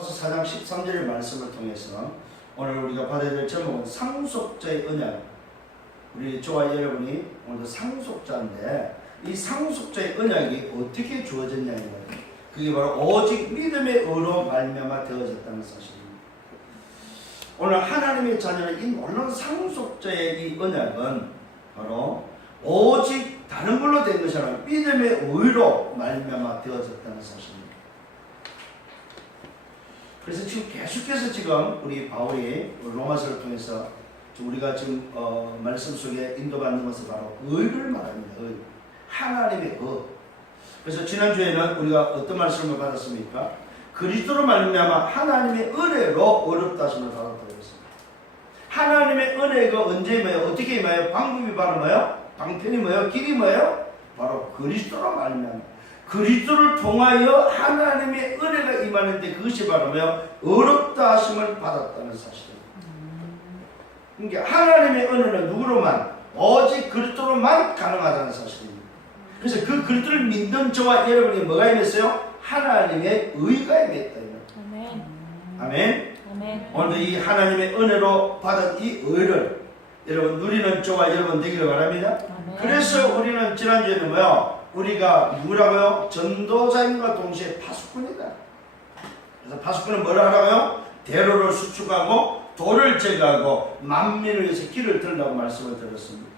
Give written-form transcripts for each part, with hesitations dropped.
4장 13절의 말씀을 통해서 오늘 우리가 받아야 될 제목은 상속자의 언약. 우리 저와 여러분이 오늘도 상속자인데 이 상속자의 언약이 어떻게 주어졌냐는 거예요. 그게 바로 오직 믿음의 의로 말미암아 되어졌다는 사실입니다. 오늘 하나님의 자녀는 이 놀라운 상속자의 이 언약은 바로 오직 다른 걸로 된 것이 아니라 믿음의 의로 말미암아 되어졌다는 사실입니다. 그래서 지금 계속해서 지금 우리 바울이 로마서를 통해서 우리가 지금 말씀 속에 인도받는 것은 바로 의를 말합니다. 의. 하나님의 의. 그래서 지난주에는 우리가 어떤 말씀을 받았습니까? 그리스도로 말미암아 하나님의 은혜로 어렵다 하심을 받았다고 했습니다. 하나님의 은혜가 언제 임해요? 어떻게 임해요? 방법이 바로 뭐예요? 방편이 뭐예요? 길이 뭐예요? 바로 그리스도로 말미암아. 그리스도를 통하여 하나님의 은혜가 임하는데 그것이 바로 뭐예요? 어렵다 하심을 받았다는 사실입니다. 그러니까 하나님의 은혜는 누구로만? 오직 그리스도로만 가능하다는 사실입니다. 그래서 그 그리스도를 믿는 저와 여러분이 뭐가 임했어요? 하나님의 의가 임했다. 아멘. 아멘. 아멘. 오늘도 이 하나님의 은혜로 받은 이 의를 여러분 누리는 저와 여러분 되기를 바랍니다. 아멘. 그래서 우리는 지난주에는 뭐요? 우리가 누구라고요? 전도자님과 동시에 파수꾼이다. 그래서 파수꾼은 뭐라 하라고요? 대로를 수축하고 돌을 제거하고 만민을 위해서 길을 들라고 말씀을 드렸습니다.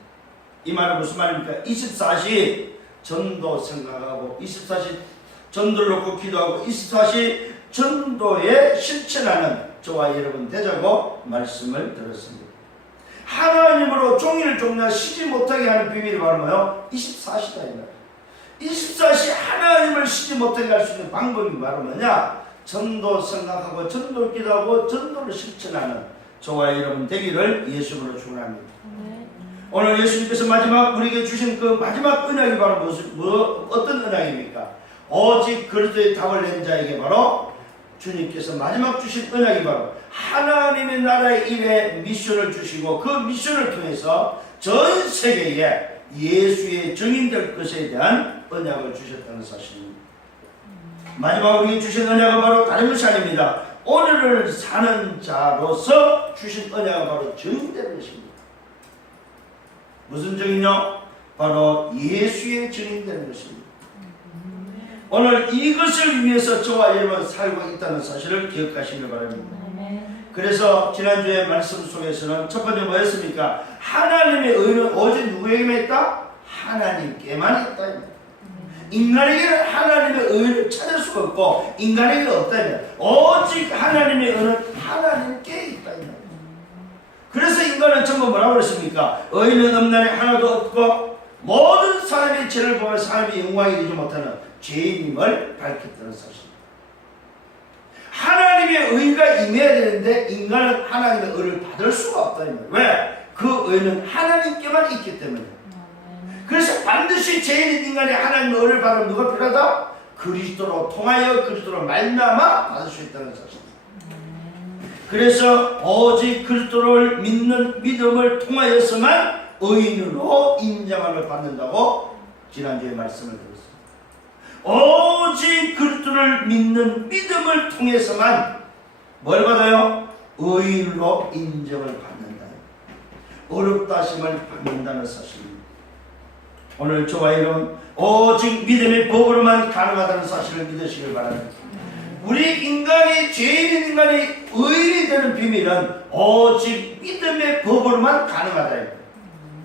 이 말은 무슨 말입니까? 24시 전도 생각하고 24시 전도를 놓고 기도하고 24시 전도에 실천하는 저와 여러분 되자고 말씀을 드렸습니다. 하나님으로 종일 종냐 쉬지 못하게 하는 비밀이 바로 뭐예요? 24시다 이 말. 24시 하나님을 쉬지 못하게 할 수 있는 방법이 바로 뭐냐? 전도 생각하고 전도 기도하고 전도를 실천하는 저와 여러분 되기를 예수님으로 축원합니다. 오늘 예수님께서 마지막 우리에게 주신 그 마지막 언약이 바로 어떤 언약입니까? 오직 그리스도의 답을 낸 자에게 바로 주님께서 마지막 주신 언약이 바로 하나님의 나라의 일에 미션을 주시고 그 미션을 통해서 전 세계에 예수의 증인될 것에 대한 언약을 주셨다는 사실입니다. 마지막 우리에게 주신 언약은 바로 다른 것이 아닙니다. 오늘을 사는 자로서 주신 언약은 바로 증인되는 것입니다. 무슨 증인요? 바로 예수의 증인되는 것입니다. 오늘 이것을 위해서 저와 여러분 살고 있다는 사실을 기억하시길 바랍니다. 그래서 지난주에 말씀 속에서는 첫 번째 뭐였습니까? 하나님의 의는 오직 누구에게만 있다? 하나님께만 있다. 인간에게는 하나님의 의를 찾을 수가 없고 인간에게는 없다. 오직 하나님의 의는 하나님께 있다. 그래서 인간은 전부 뭐라고 그랬습니까? 의는 없나니 하나도 없고 모든 사람의 죄를 보면서 하나님의 영광이 되지 못하는 죄인임을 밝혔다는 사실. 하나님의 의가 임해야 되는데 인간은 하나님의 의를 받을 수가 없다. 왜? 그 의는 하나님께만 있기 때문에. 그래서 반드시 죄인인 인간이 하나님의 의를 받으면 누가 필요하다? 그리스도로 통하여 그리스도로 말미암아 받을 수 있다는 사실. 그래서 오직 그리스도를 믿는 믿음을 통하여서만 의인으로 인정함을 받는다고 지난주에 말씀을 드렸습니다. 오직 그리스도를 믿는 믿음을 통해서만 뭘 받아요? 의인으로 인정을 받는다. 어렵다 하심을 받는다는 사실입니다. 오늘 저와 여러분 오직 믿음의 법으로만 가능하다는 사실을 믿으시길 바랍니다. 우리 인간이 죄인인 인간이 의인이 되는 비밀은 오직 믿음의 법으로만 가능하다.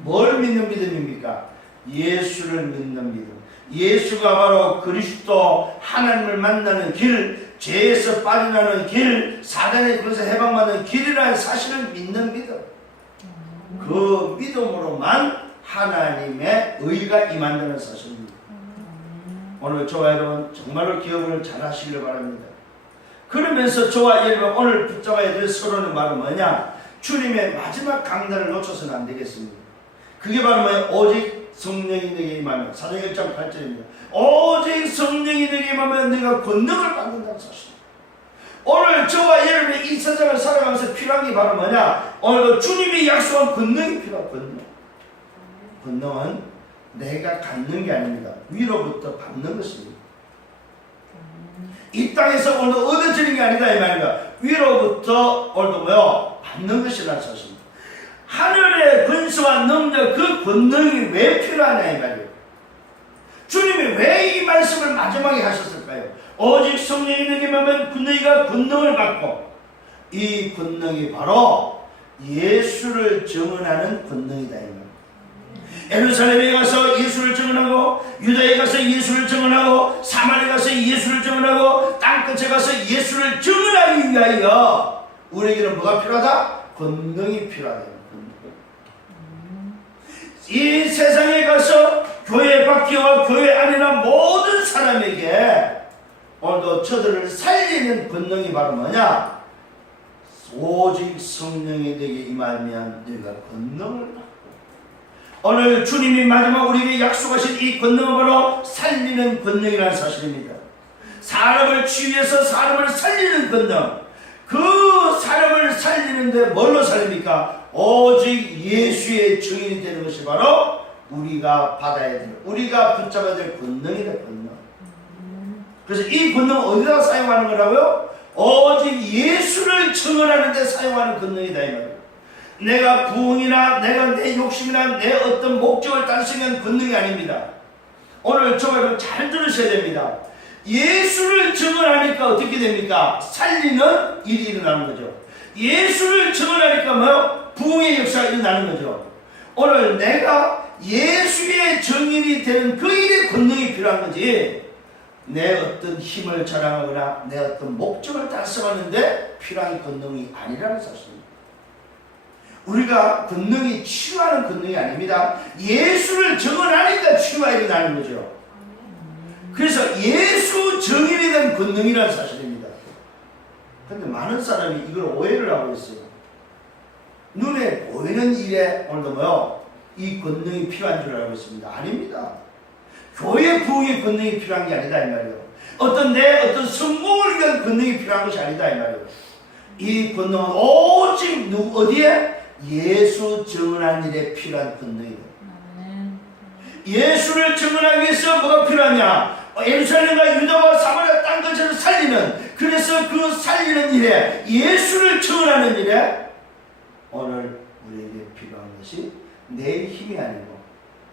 뭘 믿는 믿음입니까? 예수를 믿는 믿음. 예수가 바로 그리스도 하나님을 만나는 길, 죄에서 빠져나오는 길, 사단의 것에서 해방받는 길이라는 사실을 믿는 믿음. 그 믿음으로만 하나님의 의가 임한다는 사실입니다. 오늘 저와 여러분 정말로 기억을 잘 하시길 바랍니다. 그러면서 저와 여러분 오늘 붙잡아야 될 서론의 말은 뭐냐? 주님의 마지막 강단을 놓쳐서는 안 되겠습니다. 그게 바로 뭐예요? 오직 성령이 내게 임하면 사도행 1장 8절입니다. 오직 성령이 내게 임하면 내가 권능을 받는다는 사실. 오늘 저와 여러분이 이 세상을 살아가면서 필요한 게 바로 뭐냐? 오늘 주님이 약속한 권능이 필요한 권능. 권능은 내가 갖는 게 아닙니다. 위로부터 받는 것입니다. 이 땅에서 오늘도 얻어지는 게 아니다 이 말이야. 위로부터 오늘도 뭐요? 받는 것이라는 사실입니다. 하늘의 권세와 능력, 그 권능이 왜 필요하냐 이 말이에요. 주님이 왜 이 말씀을 마지막에 하셨을까요? 오직 성령이 내게 임하면 너희가 권능을 받고, 이 권능이 바로 예수를 증언하는 권능이다 이 말이에요. 예루살렘에 가서 예수를 증언하고, 유다에 가서 예수를 증언하고, 사마리아에 가서 예수를 증언하고, 땅끝에 가서 예수를 증언하기 위하여 우리에게는 뭐가 필요하다? 권능이 필요하다. 이 세상에 가서 교회 밖에와 교회 안에나 모든 사람에게 오늘도 저들을 살리는 권능이 바로 뭐냐? 오직 성령이 내게 임하면 너희가 권능을 받고, 오늘 주님이 마지막 우리에게 약속하신 이 권능은 바로 살리는 권능이라는 사실입니다. 사람을 치유해서 사람을 살리는 권능. 그 사람을 살리는데 뭘로 살립니까? 오직 예수의 증인이 되는 것이 바로 우리가 받아야 될, 우리가 붙잡아야 될 권능이다, 권능. 그래서 이 권능은 어디다 사용하는 거라고요? 오직 예수를 증언하는 데 사용하는 권능이다 이 말이에요. 내가 부흥이나 내가 내 욕심이나 내 어떤 목적을 따르시는 권능이 아닙니다. 오늘 정말 잘 들으셔야 됩니다. 예수를 증언하니까 어떻게 됩니까? 살리는 일이 일어나는 거죠. 예수를 증언하니까 뭐요? 부흥의 역사가 일어나는 거죠. 오늘 내가 예수의 증인이 되는 그 일의 권능이 필요한 거지, 내 어떤 힘을 자랑하거나 내 어떤 목적을 달성하는데 필요한 권능이 아니라는 사실입니다. 우리가 권능이 치유하는 권능이 아닙니다. 예수를 증언하니까 치유가 일어나는 거죠. 그래서 예수 증인에 대한 권능이라는 사실입니다. 그런데 많은 사람이 이걸 오해를 하고 있어요. 눈에 보이는 일에 오늘도 뭐요? 이 권능이 필요한 줄 알고 있습니다. 아닙니다. 교회 부흥의 권능이 필요한 게 아니다 이 말이에요. 내 어떤 성공을 위한 권능이 필요한 것이 아니다 이 말이에요. 이 권능은 오직 어디에? 예수 증언한 일에 필요한 권능이다. 예수를 증언하기 위해서 뭐가 필요하냐? 예루살렘과 유다와 사마리아 땅끝을 살리는, 그래서 그 살리는 일에, 예수를 증언하는 일에 오늘 우리에게 필요한 것이 내 힘이 아니고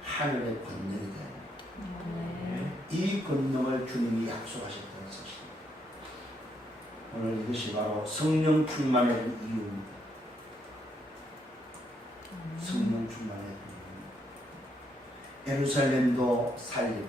하늘의 권능이다. 이 권능을 주님이 약속하셨다는 사실입니다. 오늘 이것이 바로 성령 충만의 이유입니다. 성령 충만의 이유입니다. 예루살렘도 살리고,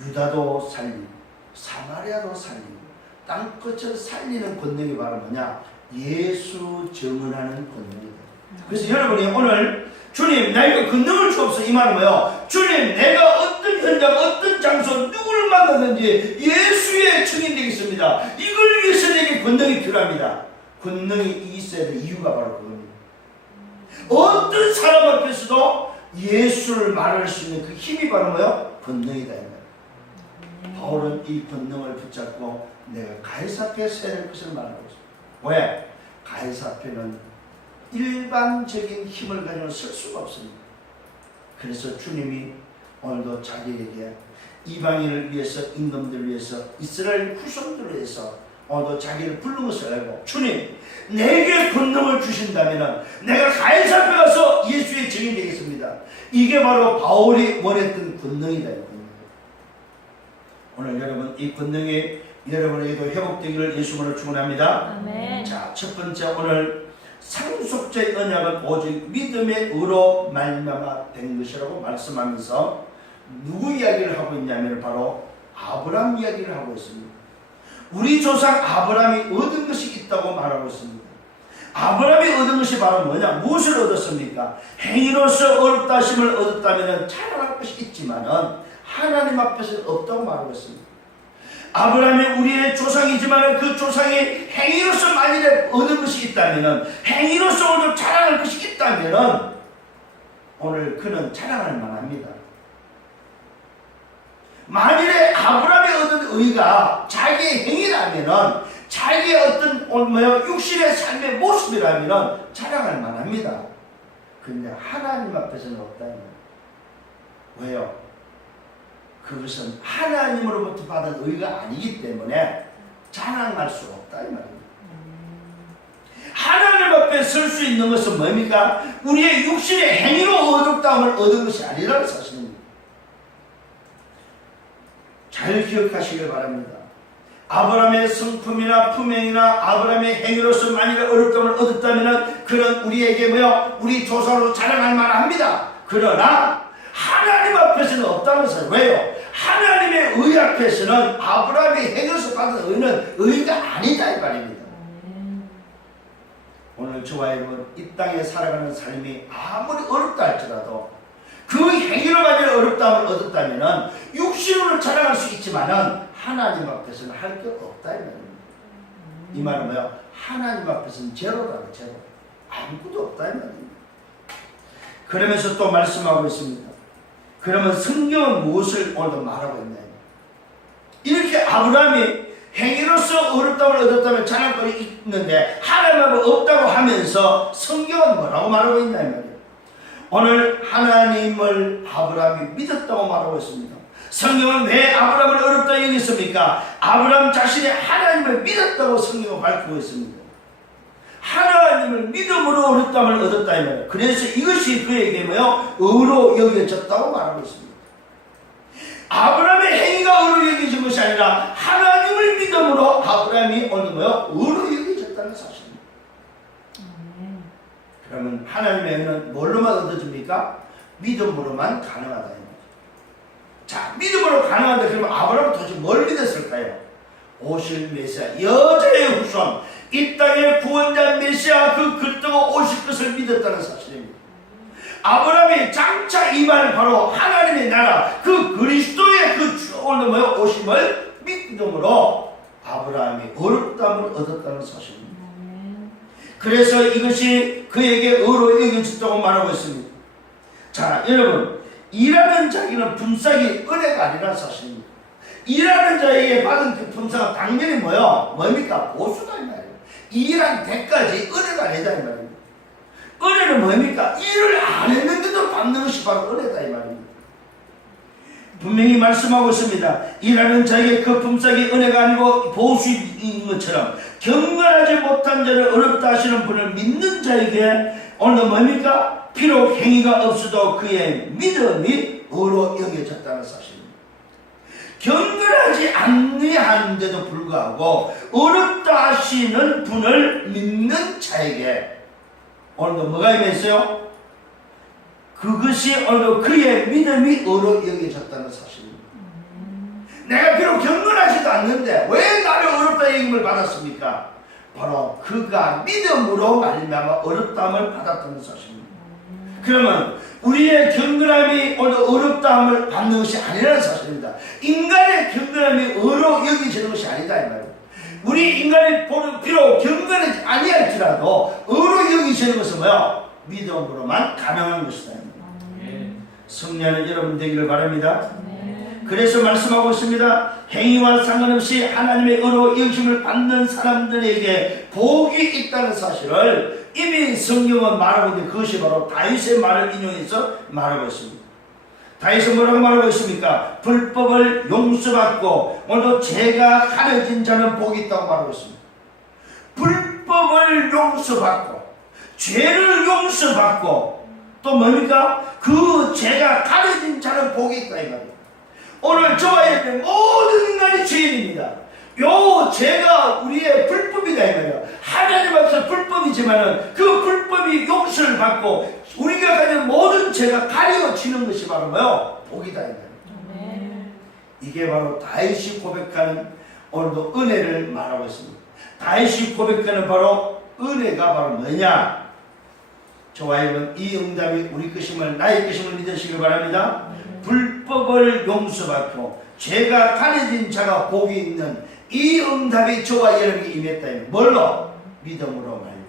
유다도 살리고, 사마리아도 살리고, 땅끝을 살리는 권능이 바로 뭐냐? 예수 증언하는 권능이다. 그래서 여러분이 오늘 주님 나에게 권능을 주옵소서, 이 말은 뭐예요? 주님 내가 어떤 현장 어떤 장소 누구를 만나든지 예수의 증인 되겠습니다. 이걸 위해서 내게 권능이 필요합니다. 권능이 있어야 될 이유가 바로 그겁니다. 어떤 사람 앞에서도 예수를 말할 수 있는 그 힘이 바로 뭐예요? 권능이다. 바울은 이 권능을 붙잡고 내가 가이사 앞에 서야 될 것을 말하고 있습니다. 왜? 가이사 앞에는 일반적인 힘을 가지고 설 수가 없습니다. 그래서 주님이 오늘도 자기에게 이방인을 위해서, 임금들을 위해서, 이스라엘 후손들을 위해서 오늘도 자기를 부른 것을 알고, 주님 내게 권능을 주신다면 내가 가이사 앞에 가서 예수의 증인이 되겠습니다. 이게 바로 바울이 원했던 권능이다. 오늘 여러분 이 권능이 여러분에게도 회복되기를 예수님으로 축원합니다. 아멘. 자, 첫 번째 오늘 상속자의 언약은 오직 믿음의 의로 말미암아 된 것이라고 말씀하면서 누구 이야기를 하고 있냐면 바로 아브라함 이야기를 하고 있습니다. 우리 조상 아브라함이 얻은 것이 있다고 말하고 있습니다. 아브라함이 얻은 것이 바로 뭐냐? 무엇을 얻었습니까? 행위로서 어렵다 하심을 얻었다면 자랑할 것이 있지만은 하나님 앞에서는 없다고 말하고 있습니다. 아브라함이 우리의 조상이지만 그 조상이 행위로서 만일에 얻은 것이 있다면, 행위로서 오늘 자랑할 것이 있다면 오늘 그는 자랑할 만합니다. 만일에 아브라함이 얻은 의가 자기의 행위라면, 자기의 어떤 육신의 삶의 모습이라면 자랑할 만합니다. 그런데 하나님 앞에서는 없다. 왜요? 그것은 하나님으로부터 받은 의가 아니기 때문에 자랑할 수 없다 이 말입니다. 하나님 앞에 설 수 있는 것은 뭡니까? 우리의 육신의 행위로 어렵다함을 얻은 것이 아니라는 사실입니다. 잘 기억하시길 바랍니다. 아브라함의 성품이나 품행이나 아브라함의 행위로서 만일 어렵다함을 얻었다면 그는 우리에게 우리 조상으로 자랑할 만합니다. 그러나 하나님 앞에서는 없다는 사실. 왜요? 하나님의 의 앞에서는 아브라함의 행위로서 받은 의는 의가 아니다 이 말입니다. 오늘 저와 여러분 이 땅에 살아가는 삶이 아무리 어렵다 할지라도 그 행위로 만일 어렵다함을 얻었다면 육신으로 자랑할 수 있지만은 하나님 앞에서는 할 게 없다 이 말입니다. 이 말은 하나님 앞에서는 제로다 제로. 아무것도 없다 이 말입니다. 그러면서 또 말씀하고 있습니다. 그러면 성경은 무엇을 오늘도 말하고 있나요? 이렇게 아브라함이 행위로서 어렵다고 얻었다면 자랑거리 있는데 하나님 앞에 없다고 하면서 성경은 뭐라고 말하고 있냐 이 말이에요. 오늘 하나님을 아브라함이 믿었다고 말하고 있습니다. 성경은 왜 아브라함을 어렵다 여겼습니까? 아브라함 자신이 하나님을 믿었다고 성경은 밝히고 있습니다. 하나님을 믿음으로 어렵다함을 얻었다 이 말이에요. 그래서 이것이 그에게 의로 여겨졌다고 말하고 있습니다. 아브라함의 행위가 의로 여겨진 것이 아니라 하나님을 믿음으로 아브라함이 오늘 의로 여겨졌다는 사실입니다. 그러면 하나님의 의는 뭘로만 얻어집니까? 믿음으로만 가능하다 이 말이죠. 자, 믿음으로 가능하다 그러면 아브라함은 도대체 뭘 믿었을까요? 오실 메시아, 여자의 후손, 이 땅의 구원자 메시아 그 글뜨고 오실 것을 믿었다는 사실입니다. 아브라함이 장차 임할 바로 하나님의 나라 그 그리스도의 그 오늘 오심을 믿음으로 아브라함이 어렵다함을 얻었다는 사실입니다. 그래서 이것이 그에게 의로 여겨졌다고 말하고 있습니다. 자, 여러분, 일하는 자에게는 품삯이 은혜가 아니라는 사실입니다. 일하는 자에게 받은 그 품삯은 당연히 뭡니까? 보수다 이 말이에요. 일한 대가지 은혜가 아니다 이 말입니다. 은혜는 뭡니까? 일을 안 했는데도 받는 것이 바로 은혜다 이 말입니다. 분명히 말씀하고 있습니다. 일하는 자에게 그 품삯이 은혜가 아니고 보수인 것처럼 경건하지 못한 자를 어렵다 하시는 분을 믿는 자에게 오늘 뭡니까? 비록 행위가 없어도 그의 믿음이 의로 여겨졌다는 사실입니다. 경건하지 않는데도 불구하고 어렵다 하시는 분을 믿는 자에게 오늘도 뭐가 임했어요? 그것이 오늘도 그의 믿음이 의로 여겨졌다는 사실입니다. 내가 비록 경건하지도 않는데 왜 나를 어렵다 여김을 받았습니까? 바로 그가 믿음으로 말미암아 어렵다함을 받았다는 사실입니다. 그러면 우리의 경건함이 오늘 어렵다함을 받는 것이 아니라는 사실입니다. 인간의 경건함이 의로 여겨지는 것이 아니다 이 말입니다. 우리 인간이 비록 경건하지 아니할지라도 의로 여기시는 것은 믿음으로만 가능한 것이다. 승리하는 여러분 되기를 바랍니다. 그래서 말씀하고 있습니다. 행위와 상관없이 하나님의 의로 여기심을 받는 사람들에게 복이 있다는 사실을 이미 성경은 말하고 있는데 그것이 바로 다윗의 말을 인용해서 말하고 있습니다. 다윗은 뭐라고 말하고 있습니까? 불법을 용서받고 오늘도 죄가 가려진 자는 복이 있다고 말하고 있습니다. 불법을 용서받고 죄를 용서받고 또 뭡니까? 그 죄가 가려진 자는 복이 있다 이 말이에요. 오늘 저와 여러분 모든 인간이 죄인입니다. 요 죄가 우리의 불법이다 이 말이에요. 하나님 앞에서 불법이지만은 그 불법이 용서를 받고 우리가 가진 모든 죄가 가려지는 것이 바로 복이다 이 말이에요. 이게 바로 다윗이 고백하는 오늘도 은혜를 말하고 있습니다. 다윗이 고백하는 바로 은혜가 바로 뭐냐? 저와 여러분 이 응답이 우리 것임을 나의 것임을 믿으시길 바랍니다. 불법을 용서받고 죄가 가려진 자가 복이 있는 이 응답이 저와 여러분에게 임했다. 뭘로? 믿음으로 말이야.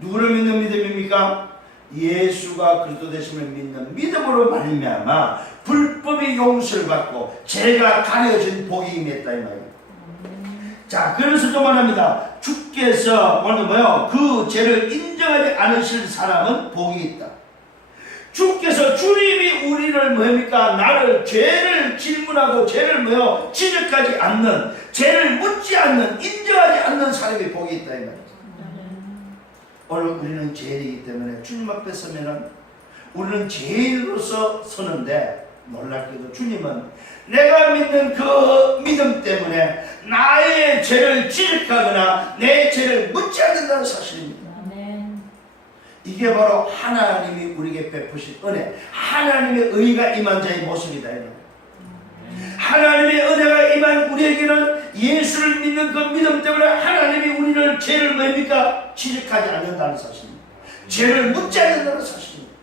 누구를 믿는 믿음입니까? 예수가 그리스도 되심을 믿는 믿음으로 말미암아 불법이 용서를 받고 죄가 가려진 복이 임했다 이 말이에요. 자, 그래서 또 말합니다. 주께서 오늘 그 죄를 인정하지 않으실 사람은 복이 있다. 주께서 주님이 우리를 뭡니까? 나를 죄를 질문하고 죄를 지적하지 않는, 죄를 묻지 않는, 인정하지 않는 사람이 복이 있다 이 말이죠. 오늘 우리는 죄인이기 때문에 주님 앞에 서면은 우리는 죄인으로서 서는데, 놀랍게도 주님은 내가 믿는 그 믿음 때문에 나의 죄를 지적하거나 내 죄를 묻지 않는다는 사실입니다. 이게 바로 하나님이 우리에게 베푸신 은혜, 하나님의 의가 임한 자의 모습이다. 하나님의 은혜가 임한 우리에게는 예수를 믿는 그 믿음 때문에 하나님이 우리를 죄를 뭡니까? 지적하지 않는다는 사실입니다. 죄를 묻지 않는다는 사실입니다.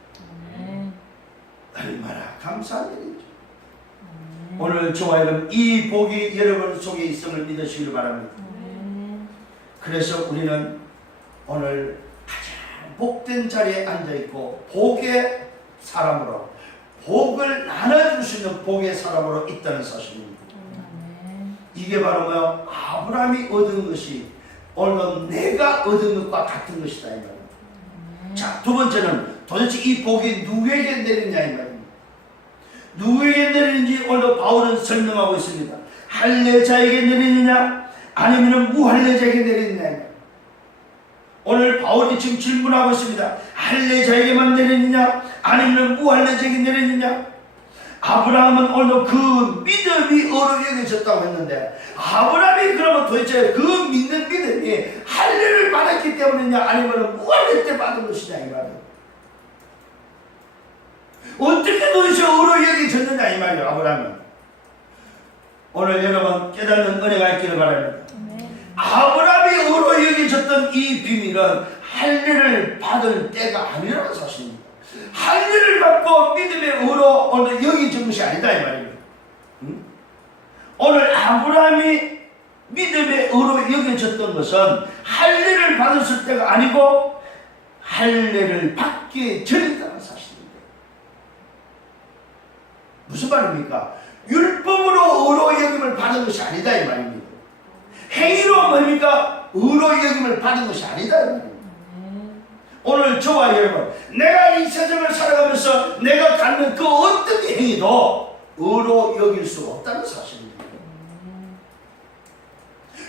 얼마나 감사한 일이죠. 오늘 저와 여러분 이 복이 여러분 속에 있음을 믿으시길 바랍니다. 그래서 우리는 오늘 복된 자리에 앉아있고 복의 사람으로, 복을 나눠줄 수 있는 복의 사람으로 있다는 사실입니다. 이게 바로 아브라함이 얻은 것이 오늘 내가 얻은 것과 같은 것이다 이 말입니다. 자, 두 번째는 도대체 이 복이 누구에게 내리냐 이 말입니다. 누구에게 내리는지 오늘 바울은 설명하고 있습니다. 할례자에게 내리느냐 아니면 무할례자에게 내리느냐. 오늘 바울이 지금 질문하고 있습니다. 할례자에게만 내리느냐 아니면 무할례자에게 내리느냐. 아브라함은 오늘 그 믿음이 어로 여겨졌다고 했는데, 아브라함이 그러면 도대체 그 믿는 믿음이 할례를 받았기 때문이냐 아니면 무할례 때 받은 것이냐 이 말이에요. 어떻게 도대체 어로 여겨졌느냐 이 말이에요. 아브라함은 오늘 여러분 깨닫는 은혜가 있기를 바랍니다. 아브라함이 의로 여겨졌던 이 비밀은 할례를 받을 때가 아니라는 사실입니다. 할례를 받고 믿음의 의로 오늘 여겨진 것이 아니다 이 말입니다. 오늘 아브라함이 믿음의 의로 여겨졌던 것은 할례를 받았을 때가 아니고 할례를 받기 전이라는 사실입니다. 무슨 말입니까? 율법으로 의로 여김을 받은 것이 아니다 이 말입니다. 행위로 뭡니까? 의로 여김을 받은 것이 아니다 이 말입니다. 오늘 저와 여러분, 내가 이 세상을 살아가면서 내가 갖는 그 어떤 행위도 의로 여길 수가 없다는 사실입니다.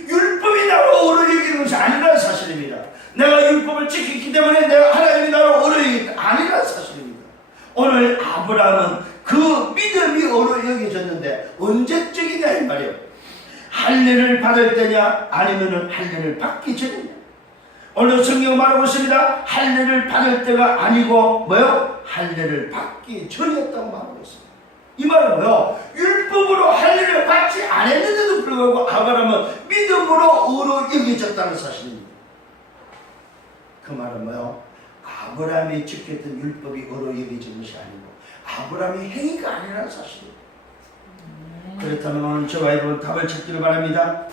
율법이 나로 의로 여기는 것이 아니라는 사실입니다. 내가 율법을 지켰기 때문에 내가 하나님이 나로 의로 여기다 아니라는 사실입니다. 오늘 아브라함은 그 믿음이 의로 여겨졌는데 언제적이냐 이 말이에요. 할례를 받을 때냐 아니면 할례를 받기 전이냐. 오늘 성경 말하고 있습니다. 할례를 받을 때가 아니고 할례를 받기 전이었다고 말하고 있습니다. 이 말은 율법으로 할례를 받지 않았는데도 불구하고 아브라함은 믿음으로 의로 여겨졌다는 사실입니다. 그 말은 아브라함이 지켰던 율법이 의로 여겨진 것이 아니고 아브라함의 행위가 아니라는 사실입니다. 그렇다면 오늘 저와 여러분 답을 찾기를 바랍니다.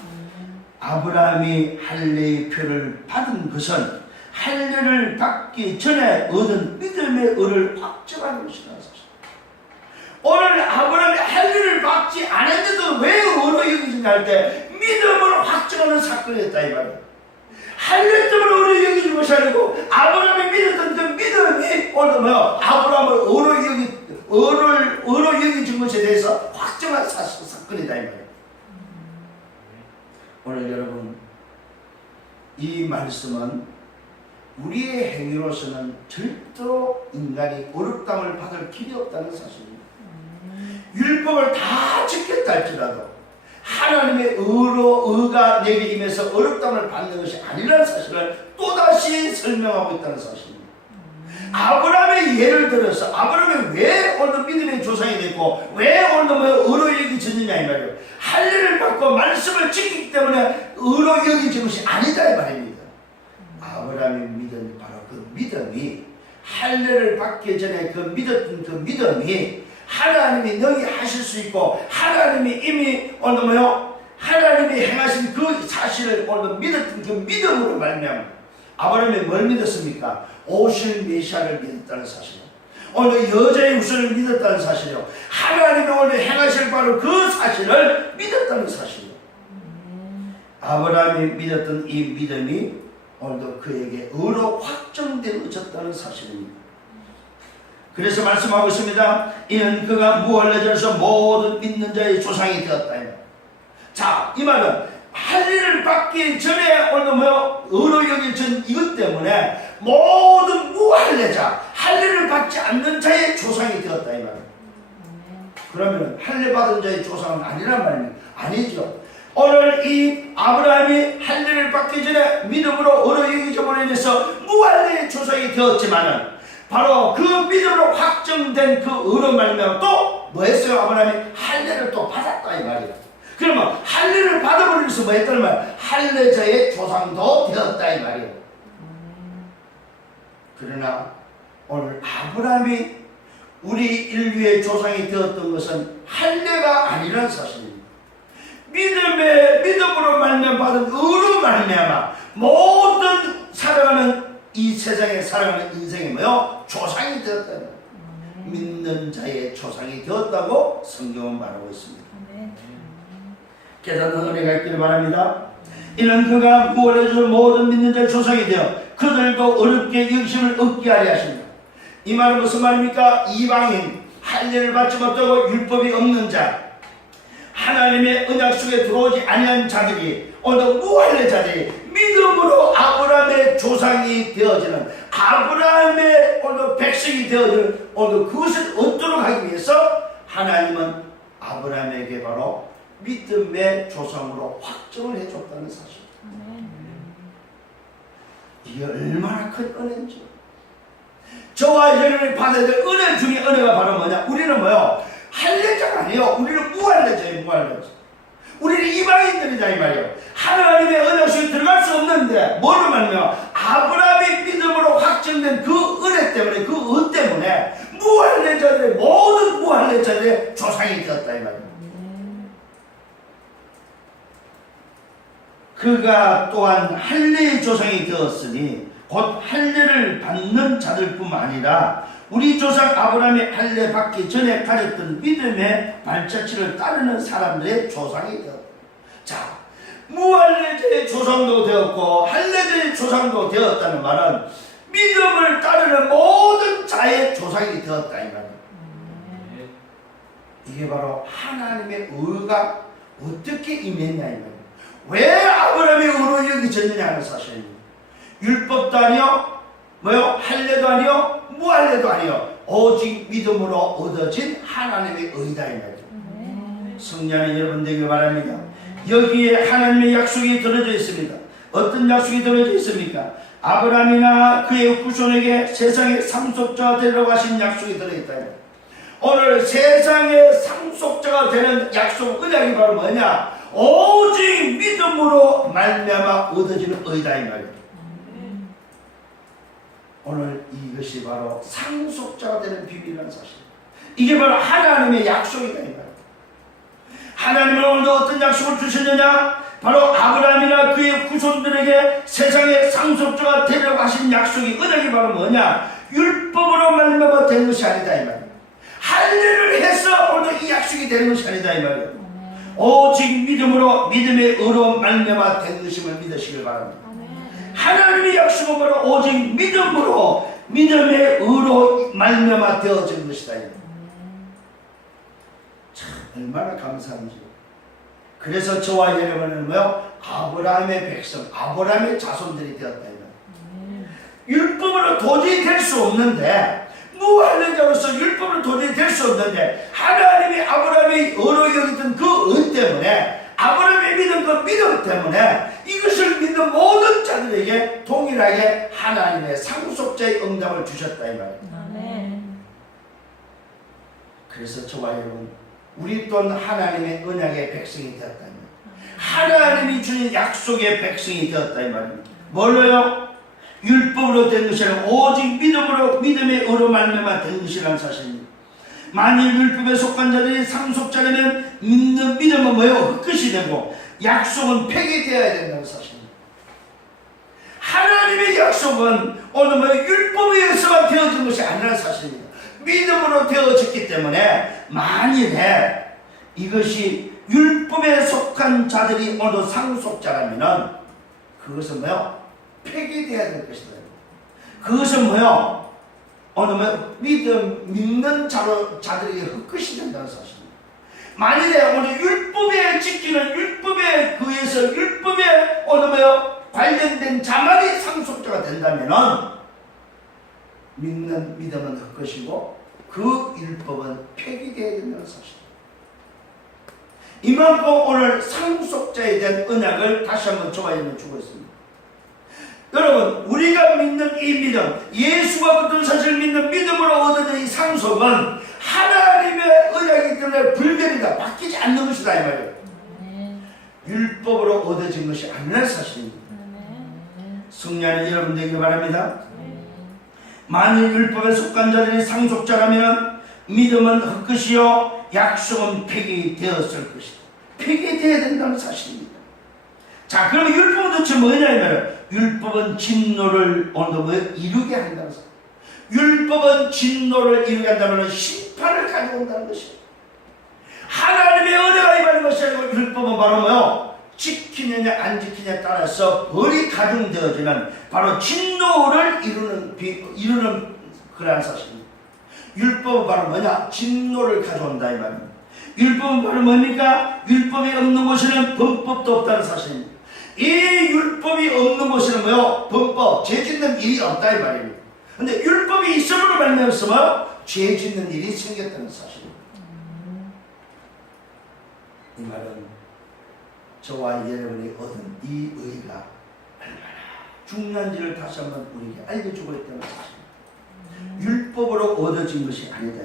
아브라함이 할례의 표를 받은 것은 할례를 받기 전에 얻은 믿음의 의를 확정하는 것이라는 사실. 오늘 아브라함이 할례를 받지 않았는데도 왜 의로 여기지냐 할 때 믿음을 확정하는 사건이었다 이 말이에요. 할례 때문에 의로 여기진 것이 아니고 아브라함이 믿었던 그 믿음이 오늘 아브라함을 의로 여기진 것에 대해서 확정한 사건이다 이 말이에요. 오늘 여러분 이 말씀은 우리의 행위로서는 절대로 인간이 어렵담을 받을 길이 없다는 사실입니다. 율법을 다 지켰다 할지라도 하나님의 의가 내게 임해서 어렵담을 받는 것이 아니라는 사실을 또다시 설명하고 있다는 사실입니다. 아브라함의 예를 들어서 아브라함이 왜 오늘 믿음의 조상이 됐고 왜 오늘 의로 여겨졌느냐 이 말이에요. 할례를 받고 말씀을 지키기 때문에 의로 여겨진 것이 아니다 이 말입니다. 아브라함의 믿음이 바로 그 믿음이 할례를 받기 전에 그 믿었던 그 믿음이 하나님이 너희 하실 수 있고 하나님이 이미 오늘 하나님이 행하신 그 사실을 오늘 믿었던 그 믿음으로 말미암아 아브라함이 뭘 믿었습니까? 오실 메시아를 믿었다는 사실이요. 오늘 여자의 후손을 믿었다는 사실이요. 하나님이 오늘 행하실 바로 그 사실을 믿었다는 사실이요. 아브라함이 믿었던 이 믿음이 오늘도 그에게 의로 확정되어졌다는 사실입니다. 그래서 말씀하고 있습니다. 이는 그가 무할례자로서 모든 믿는 자의 조상이 되었다. 자, 이 말은 할례를 받기 전에 오늘 의로 여겨진 이것 때문에 모든 무할례자, 할례를 받지 않는 자의 조상이 되었다 이 말이에요. 그러면 할례 받은 자의 조상은 아니란 말입니다. 아니죠. 오늘 이 아브라함이 할례를 받기 전에 믿음으로 의로 여겨짐으로 인해서 무할례의 조상이 되었지만은 바로 그 믿음으로 확정된 그 의로 말미암아 또 뭐 했어요? 아브라함이 할례를 또 받았다 이 말이에요. 그러면 할례를 받아버리면서 뭐 했다는 말? 할례자의 조상도 되었다 이 말이에요. 그러나 오늘 아브라함이 우리 인류의 조상이 되었던 것은 할례가 아니라는 사실입니다. 믿음으로 말미암아 받은 의로 말미암아 모든 살아가는 이 세상에 살아가는 인생이 뭐요? 조상이 되었다. 믿는 자의 조상이 되었다고 성경은 말하고 있습니다. 깨닫는 은혜가 있기를 바랍니다. 이는 그가 무할례자로 모든 믿는 자의 조상이 되어 그들도 어렵게 영심을 얻게 하려 하십니다. 이 말은 무슨 말입니까? 이방인, 할례를 받지 못하고 율법이 없는 자, 하나님의 언약 속에 들어오지 아니한 자들이 오늘 무할례자들이 믿음으로 아브라함의 조상이 되어지는 아브라함의 오늘 백성이 되어지는 오늘 그것을 얻도록 하기 위해서 하나님은 아브라함에게 바로 믿음의 조상으로 확정을 해줬다는 사실. 이게 얼마나 큰 은혜인지. 저와 여러분이 받아야 될 은혜 중에 은혜가 바로 뭐냐? 우리는 뭐요? 할례자가 아니에요. 우리는 무할례자예요. 무할례자. 우리는 이방인들이다 이 말이에요. 하나님의 언약 속에 들어갈 수 없는데 뭐를 말하며 아브라함의 믿음으로 확정된 그 은혜 때문에 그 은 때문에 무할례자들의 모든 무할례자들의 조상이 되었다 이 말이에요. 그가 또한 할례의 조상이 되었으니 곧 할례를 받는 자들뿐만 아니라 우리 조상 아브라함이 할례 받기 전에 가졌던 믿음의 발자취를 따르는 사람들의 조상이 되었다. 자, 무할례자의 조상도 되었고 할례자의 조상도 되었다는 말은 믿음을 따르는 모든 자의 조상이 되었다 이 말이에요. 이게 바로 하나님의 의가 어떻게 임했냐 이 말이에요. 왜 아브라함의 의로 여겨졌느냐 하는 사실입니다. 율법도 아니요, 할례도 아니요, 무할례도 아니요, 오직 믿음으로 얻어진 하나님의 의다 이 말이죠. 성령의 여러분 되길 바랍니다. 여기에 하나님의 약속이 들어져 있습니다. 어떤 약속이 들어져 있습니까? 아브라함이나 그의 후손에게 세상의 상속자가 되려고 하신 약속이 들어있다. 오늘 세상의 상속자가 되는 약속 은약이 바로 뭐냐? 오직 믿음으로 말미암아 얻어지는 의다 이 말이에요. 오늘 이것이 바로 상속자가 되는 비밀이라는 사실. 이게 바로 하나님의 약속이다 이 말이에요. 하나님은 오늘 어떤 약속을 주셨느냐? 바로 아브라함이나 그의 후손들에게 세상의 상속자가 되려고 하신 약속이 은약이 바로 뭐냐? 율법으로 말미암아 된 것이 아니다 이 말이에요. 할례를 해서 오늘 이 약속이 되는 것이 아니다 이 말이에요. 오직 믿음으로 믿음의 의로 말미암아 된 것임을 믿으시길 바랍니다. 하나님의 약속은 바로 오직 믿음으로 믿음의 의로 말미암아 되어진 것이다. 참 얼마나 감사한지. 그래서 저와 여러분은 아브라함의 백성, 아브라함의 자손들이 되었다. 율법으로 도저히 될 수 없는데, 무할례자로서 율법으로 도저히 될 수 없는데 하나님이 아브라함의 의로 여겼던 그 은 때문에, 아브라함의 믿은 그 믿음 때문에 이것을 믿는 모든 자들에게 동일하게 하나님의 상속자의 응답을 주셨다 이 말이에요. 그래서 저와 여러분, 우리 또한 하나님의 언약의 백성이 되었다 이 말이에요. 하나님이 주신 약속의 백성이 되었다 이 말입니다. 뭘로요? 율법으로 된 것이 아니라 오직 믿음으로 믿음의 의로 말미암아 된 것이라는 사실입니다. 만일 율법에 속한 자들이 상속자라면 믿는 믿음은 헛것이 되고 약속은 폐기되어야 된다는 사실입니다. 하나님의 약속은 오늘 율법에 의해서만 되어진 것이 아니라는 사실입니다. 믿음으로 되어졌기 때문에 만일에 이것이 율법에 속한 자들이 오늘 상속자라면 그것은 폐기되어야 될 것이다. 그것은 믿는 자들에게 헛것이 된다는 사실입니다. 만일에 오늘 율법에 지키는 율법에 의해서 율법에 관련된 자만이 상속자가 된다면은 믿는 믿음은 헛것이고 그 율법은 폐기되어야 된다는 사실입니다. 이만큼 오늘 상속자에 대한 언약을 다시 한번 조아이는 주고 있습니다. 여러분, 우리가 믿는 이 믿음, 예수가 어떤 사실을 믿는 믿음으로 얻어진 이 상속은 하나님의 언약이기 때문에 불변이다, 바뀌지 않는 것이다 이 말이에요. 율법으로 얻어진 것이 아니라는 사실입니다. 승리하는 여러분들에게 바랍니다. 만일 율법에 속한 자들이 상속자라면 믿음은 헛것이요 약속은 폐기되었을 것이다. 폐기되어야 된다는 사실입니다. 자, 그러면 율법은 도대체 뭐냐면 율법은 진노를 이루게 한다는 사실. 율법은 진노를 이루게 한다면 심판을 가져온다는 것이에요. 하나님의 은혜가 임하는 것이 아니고 율법은 바로 뭐요? 지키느냐 안 지키느냐에 따라서 벌이 가중되어지는 바로 진노를 이루는 그러한 사실입니다. 율법은 바로 뭐냐? 진노를 가져온다 이 말입니다. 율법은 바로 뭡니까? 율법이 없는 곳에는 범법도 없다는 사실입니다. 이 율법이 없는 곳에는 뭐요? 범법, 죄 짓는 일이 없다 이 말입니다. 근데 율법이 있음으로 말미암아서 죄 짓는 일이 생겼다는 사실입니다. 이 말은 저와 여러분이 얻은 이 의가 얼마나 중요한지를 다시 한번 우리에게 알려주고 있다는 사실입니다. 율법으로 얻어진 것이 아니다.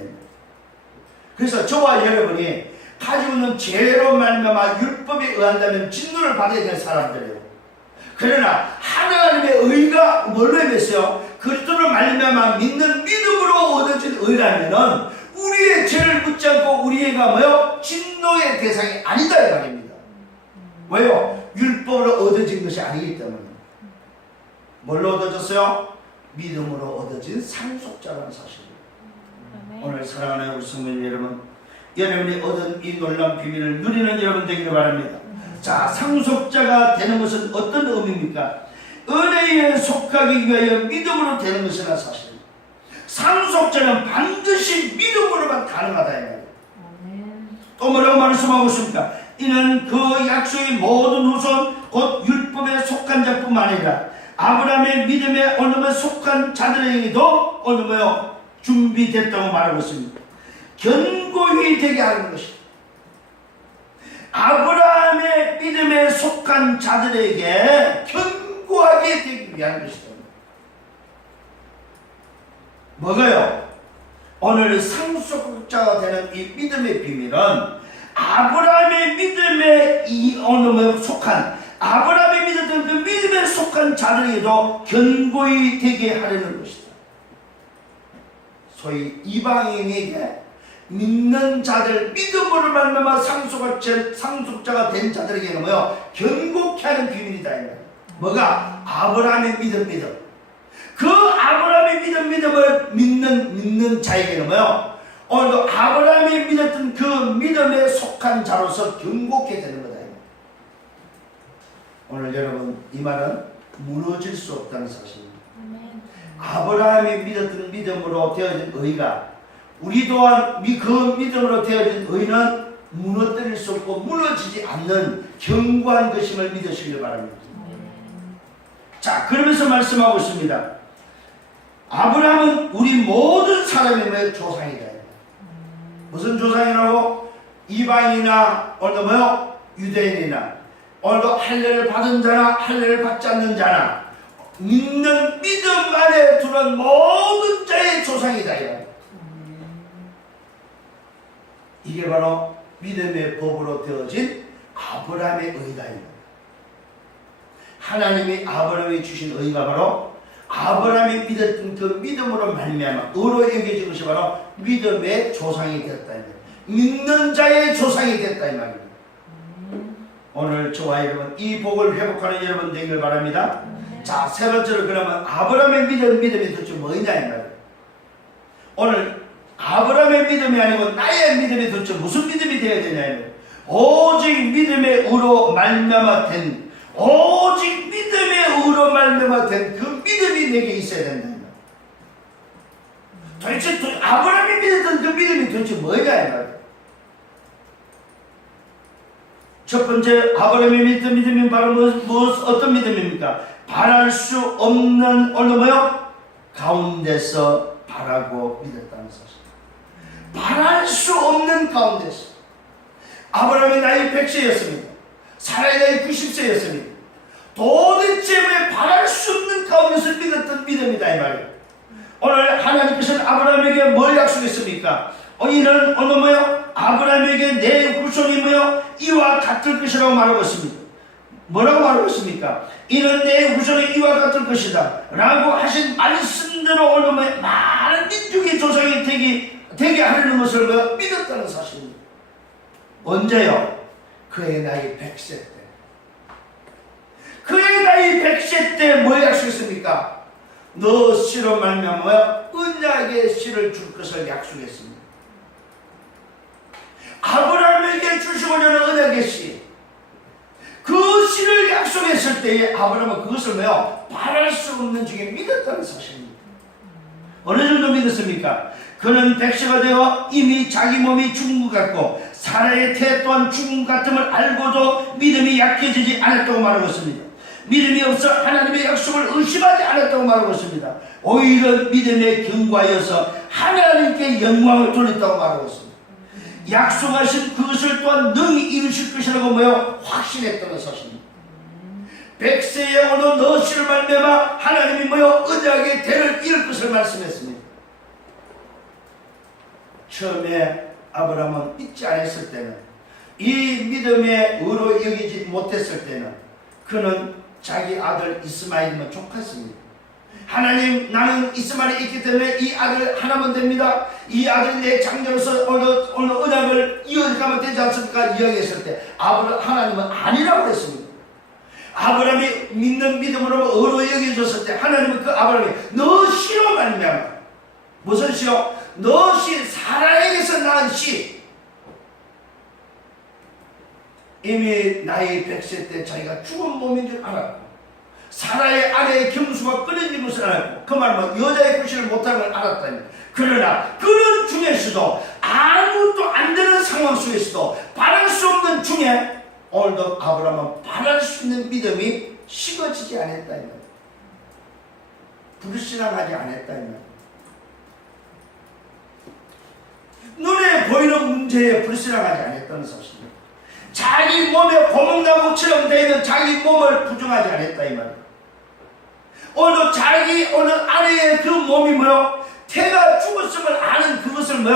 그래서 저와 여러분이 가지고 있는 죄로 말미암아 율법에 의한다면 진노를 받아야 될 사람들이에요. 그러나 하나님의 의가 뭘로 임했어요? 그리스도를 말미암아 믿는 믿음으로 얻어진 의라면은 우리의 죄를 묻지 않고 우리가 뭐요? 진노의 대상이 아니다 이 말입니다. 왜요? 율법으로 얻어진 것이 아니기 때문에. 뭘로 얻어졌어요? 믿음으로 얻어진 상속자라는 사실입니다. 오늘 사랑하는 우리 성도님 여러분, 여러분이 얻은 이 놀라운 비밀을 누리는 여러분 되기를 바랍니다. 자, 상속자가 되는 것은 어떤 의미입니까? 은혜에 속하기 위하여 믿음으로 되는 것이나 사실입니다. 상속자는 반드시 믿음으로만 가능하다 이 말이에요. 또 뭐라고 말씀하고 있습니까? 이는 그 약속의 모든 후손 곧 율법에 속한 자뿐만 아니라 아브라함의 믿음에 속한 자들에게도 준비됐다고 말하고 있습니다. 견고히 되게 하는 것입니다. 아브라함의 믿음에 속한 자들에게 견고하게 되기 위한 것이다. 뭐가요? 오늘 상속자가 되는 이 믿음의 비밀은 아브라함의 믿음에 속한 아브라함의 믿었던 그 믿음에 속한 자들에게도 견고히 되게 하려는 것이다. 소위 이방인에게 믿는 자들, 믿음으로 말미암아 상속자가 된 자들에게는 견고케 하는 비밀이다. 뭐가? 아브라함의 믿음. 그 아브라함의 믿음을 믿는 자에게는 오늘도 아브라함이 믿었던 그 믿음에 속한 자로서 견고케 되는 거다. 오늘 여러분, 이 말은 무너질 수 없다는 사실입니다. 아브라함이 믿었던 믿음으로 되어진 의가 우리 또한 그 믿음으로 되어진 의는 무너뜨릴 수 없고 무너지지 않는 견고한 것임을 믿으시길 바랍니다. 자, 그러면서 말씀하고 있습니다. 아브라함은 우리 모든 사람의 조상이다. 무슨 조상이라고? 이방인이나 유대인이나 오늘도 할례를 받은 자나 할례를 받지 않는 자나 믿는 믿음 안에 들어온 모든 자의 조상이다. 이게 바로 믿음의 법으로 되어진 아브라함의 의다. 하나님이 아브라함이 주신 의가 바로 아브라함이 믿었던 그 믿음으로 말미암아 의로 여겨진 것이 바로 믿음의 조상이 되었다. 믿는 자의 조상이 됐다 이 말입니다. 오늘 저와 여러분 이 복을 회복하는 여러분 되기를 바랍니다. 자, 세 번째로 그러면 아브라함의 믿음이 도대체 뭐냐 이 말이에요. 오늘 아브라함의 믿음이 아니고 나의 믿음이 도대체 무슨 믿음이 되어야 되냐. 오직 믿음의 의로 말미암아 된 오직 믿음의 의로 말미암아 된 그 믿음이 내게 있어야 된다. 도대체 뭐냐 이 말이에요. 첫 번째 아브라함이 믿던 믿음이 바로 어떤 믿음입니까? 바랄 수 없는 오늘 뭐요? 가운데서 바라고 믿었다는 사실. 바랄 수 없는 가운데서. 아브라함이 나이 100세였습니다. 사라의 나이 90세였습니다. 도대체 왜 바랄 수 없는 가운데서 믿었던 믿음이다 이 말이에요. 오늘 하나님께서는 아브라함에게 뭘 약속했습니까? 이는 오늘 뭐요? 아브라함에게 내 후손이 뭐요? 이와 같을 것이라고 말하고 있습니다. 뭐라고 말하고 있습니까? 이는 내 후손이 이와 같을 것이다 라고 하신 말씀대로 오늘 뭐 많은 민족의 조상이 되게 하려는 것을 믿었다는 사실입니다. 언제요? 그의 나이 100세 때. 그의 나이 100세 때 뭐 약속했습니까? 너 씨로 말미암아 언약의 씨를 줄 것을 약속했습니다. 아브라함에게 주시고자 하는 언약의 씨, 그 씨를 약속했을 때에 아브라함은 그것을 바랄 수 없는 중에 믿었다는 사실입니다. 어느 정도 믿었습니까? 그는 100세가 되어 이미 자기 몸이 죽은 것 같고 사라의 태 또한 죽은 것 같음을 알고도 믿음이 약해지지 않았다고 말하고 있습니다. 믿음이 없어 하나님의 약속을 의심하지 않았다고 말하고 있습니다. 오히려 믿음에 견고하여서 하나님께 영광을 돌렸다고 말하고 있습니다. 약속하신 그것을 또한 능히 이루실 것이라고 확신했다는 사실입니다. 100세에 오는 너씨를 말미암아 하나님이 언약의 대를 이룰 것을 말씀했습니다. 처음에 아브라함은 믿지 않았을 때는, 이 믿음의 의로 여기지 못했을 때는 그는 자기 아들 이스마엘만 족했습니다. 하나님, 나는 이스마엘이 있기 때문에 이 아들 하나만 됩니다. 이 아들이 내 장녀로서 오늘 언약을 이어가면 되지 않습니까? 이야기했을 때 하나님은 아니라고 했습니다. 아브라함이 믿는 믿음으로 의로 여겨졌을 때 하나님은 그 아브라함이 너 씨로 말미암아, 무슨 씨요? 너 씨, 사라에게서 낳은 씨. 이미 나이 100세 때 자기가 죽은 몸인 줄 알았고 사라의 아내의 경수가 끊어진 것을 알았고, 그 말은 여자의 구실을 못하는 걸 알았다니. 그러나 그런 중에서도 아무것도 안 되는 상황 속에서도 바랄 수 없는 중에 오늘도 아브라함은 바랄 수 있는 믿음이 식어지지 않았다니, 불신앙하지 않았다니. 눈에 보이는 문제에 불신앙하지 않았다는 사실입니다. 자기 몸에 고목나무처럼 되어 있는 자기 몸을 부정하지 않았다 이 말이에요. 오늘 자기 오늘 아내의 그 몸이 태가 죽었음을 아는 그것을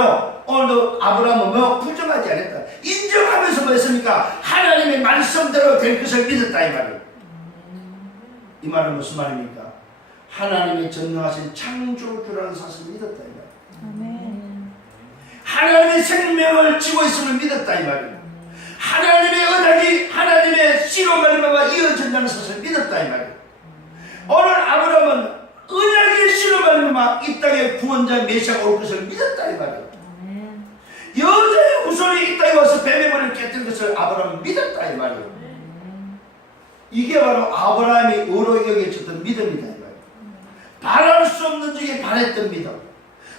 오늘도 아브라함은 부정하지 않았다. 인정하면서 했습니까? 하나님의 말씀대로 될 것을 믿었다 이 말이에요. 이 말은 무슨 말입니까? 하나님이 전능하신 창조주라는 사실을 믿었다 이 말이에요. 아멘. 하나님의 생명을 지고 있음을 믿었다 이 말이에요. 하나님의 언약이 하나님의 씨로 말미암아 이어진다는 사실을 믿었다 이 말이에요. 오늘 아브라함은 언약의 씨로 말미암아 이 땅에 구원자 메시아가 올 것을 믿었다 이 말이에요. 여자의 후손이 이 땅에 와서 뱀의 머리를 깨뜨린 것을 아브라함은 믿었다 이 말이에요. 이게 바로 아브라함이 의로 여겨졌던 믿음이다 이 말이에요. 바랄 수 없는 중에 바랬던 믿음.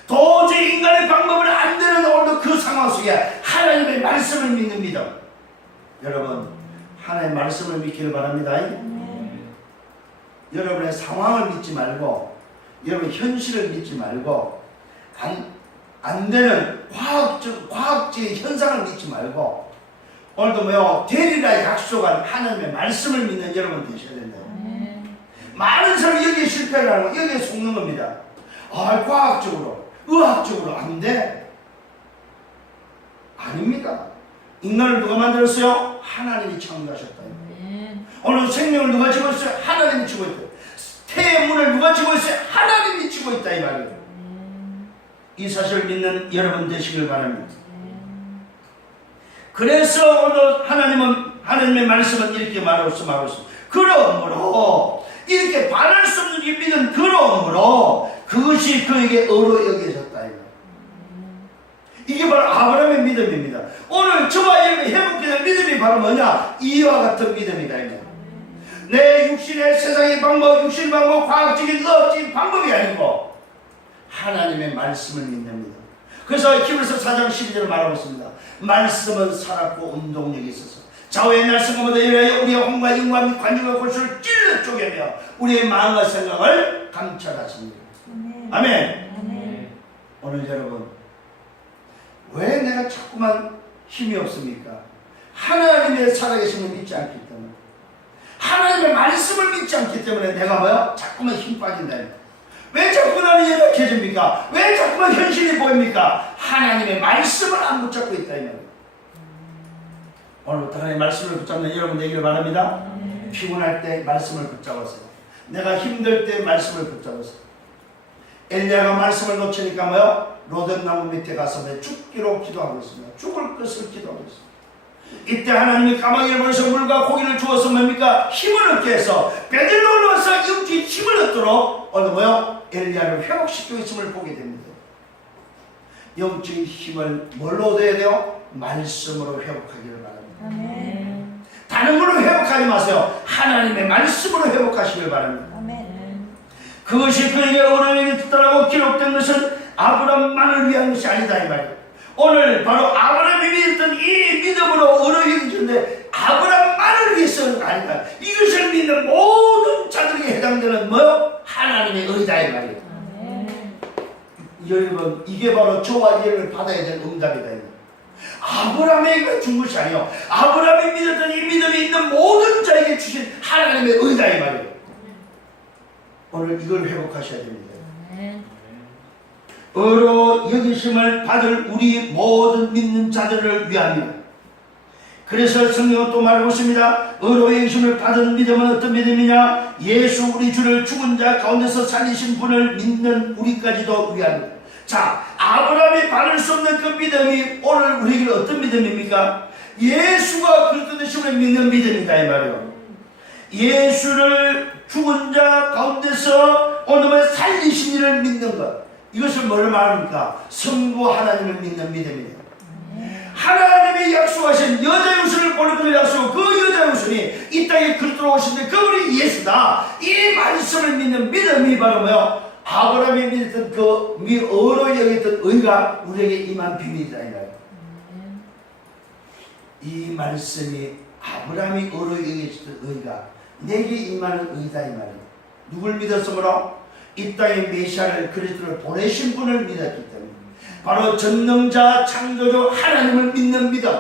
도저히 인간의 방법은 안 되는 오늘도 그 상황 속에 하나님의 말씀을 믿는 믿음. 여러분, 하나님의 말씀을 믿기를 바랍니다. 여러분의 상황을 믿지 말고, 여러분 현실을 믿지 말고, 안 되는 과학적인 현상을 믿지 말고, 오늘도 되리라 약속한 하나님의 말씀을 믿는 여러분 되셔야 된다. 많은 사람이 여기에 실패를 하고 여기에 속는 겁니다. 과학적으로, 의학적으로 안 돼. 아닙니다. 인간을 누가 만들었어요? 하나님이 창조하셨다. 오늘 생명을 누가 지고 있어요? 하나님이 지고 있다. 태의 문을 누가 지고 있어요? 하나님이 지고 있다 이 말이에요. 이 사실을 믿는 여러분 되시길 바랍니다. 그래서 오늘 하나님의 말씀은 이렇게 말하고 있습니다. 그러므로 이렇게 바랄 수 없는 게 믿은 그러므로 그것이 그에게 의로 여겨졌다. 이게 바로 아브라함의 믿음입니다. 오늘 저와 여러분이 회복해야 될 믿음이 바로 뭐냐? 이와 같은 믿음이다. 내 육신의 세상의 방법, 육신 방법, 과학적인 의학적인 방법이 아니고 하나님의 말씀을 믿는 믿음. 그래서 히브리서 4장 12절을 말하고 있습니다. 말씀은 살았고 운동력이 있어서 좌우의 날성과마다 일하여 우리의 혼과 영과 및 관념과 골수를 찔러 쪼개며 우리의 마음과 생각을 감찰하십니다. 아멘. 아멘. 오늘 여러분, 왜 내가 자꾸만 힘이 없습니까? 하나님의 살아계심을 믿지 않기 때문에, 하나님의 말씀을 믿지 않기 때문에 내가 뭐야? 자꾸만 힘 빠진다. 왜 자꾸 나는 연약해집니까? 왜 자꾸만 현실이 보입니까? 하나님의 말씀을 안 붙잡고 있다 이 말이에요. 오늘부터 하나님의 말씀을 붙잡는 여러분 되기를 바랍니다. 피곤할 때 말씀을 붙잡았어요. 내가 힘들 때 말씀을 붙잡았어요. 엘리야가 말씀을 놓치니까 뭐요? 로뎀나무 밑에 가서 죽기로 기도하고 있습니다. 죽을 것을 기도하고 있습니다. 이때 하나님이 까마귀를 보내서 물과 고기를 주어서 뭡니까? 힘을 얻게 해서 베들로 올라와서 영적인 힘을 얻도록 오늘 뭐요? 엘리야를 회복시키고 있음을 보게 됩니다. 영적인 힘을 뭘로 얻어야 돼요? 말씀으로 회복하기를 바랍니다. 아멘. 다른 걸로 회복하지 마세요. 하나님의 말씀으로 회복하시길 바랍니다. 아멘. 그것이 그에게 어려움이 듣더라고 기록된 것은 아브람만을 위한 것이 아니다 이 말이에요. 오늘 바로 아브라함이 믿었던 이 믿음으로 어려움이 주는데 아브람만을 위해서는 아니다. 이것을 믿는 모든 자들에게 해당되는 뭐? 하나님의 의다 이 말이에요. 아멘. 여러분, 이게 바로 저와 여러분을 받아야 될 응답이다. 아브라함에게 준 것이 아니요, 아브라함이 믿었던 이 믿음이 있는 모든 자에게 주신 하나님의 의다 이 말이에요. 오늘 이걸 회복하셔야 됩니다. 아멘. 의로 여기심을 받을 우리 모든 믿는 자들을 위함이다. 그래서 성경은 또 말하고 있습니다. 의로 여기심을 받은 믿음은 어떤 믿음이냐? 예수 우리 주를 죽은 자 가운데서 살리신 분을 믿는 우리까지도 위함이다. 자, 아브라함이 받을 수 없는 그 믿음이 오늘 우리에게 어떤 믿음입니까? 예수가 그리스도 되심을 믿는 믿음이다 이 말이에요. 예수를 죽은 자 가운데서 오늘 살리신 이를 믿는 것, 이것을 뭐를 말합니까? 성부 하나님을 믿는 믿음이에요. 하나님이 약속하신 여자 요술을 보내는 약속, 그 여자 요술이 이 땅에 그리스도로 오신데 그분이 예수다. 이 말씀을 믿는 믿음이 바로 뭐요? 아브라함이 믿었던 그 의로 여겼던 의가 우리에게 임한 비밀이다 이 말이에요. 이 말씀이 아브라함이 의로 여겼던 의가 내게 임하는 의다 이 말이에요. 누굴 믿었으므로? 이 땅에 메시아를 그리스도를 보내신 분을 믿었기 때문에 바로 전능자 창조주 하나님을 믿는 믿음.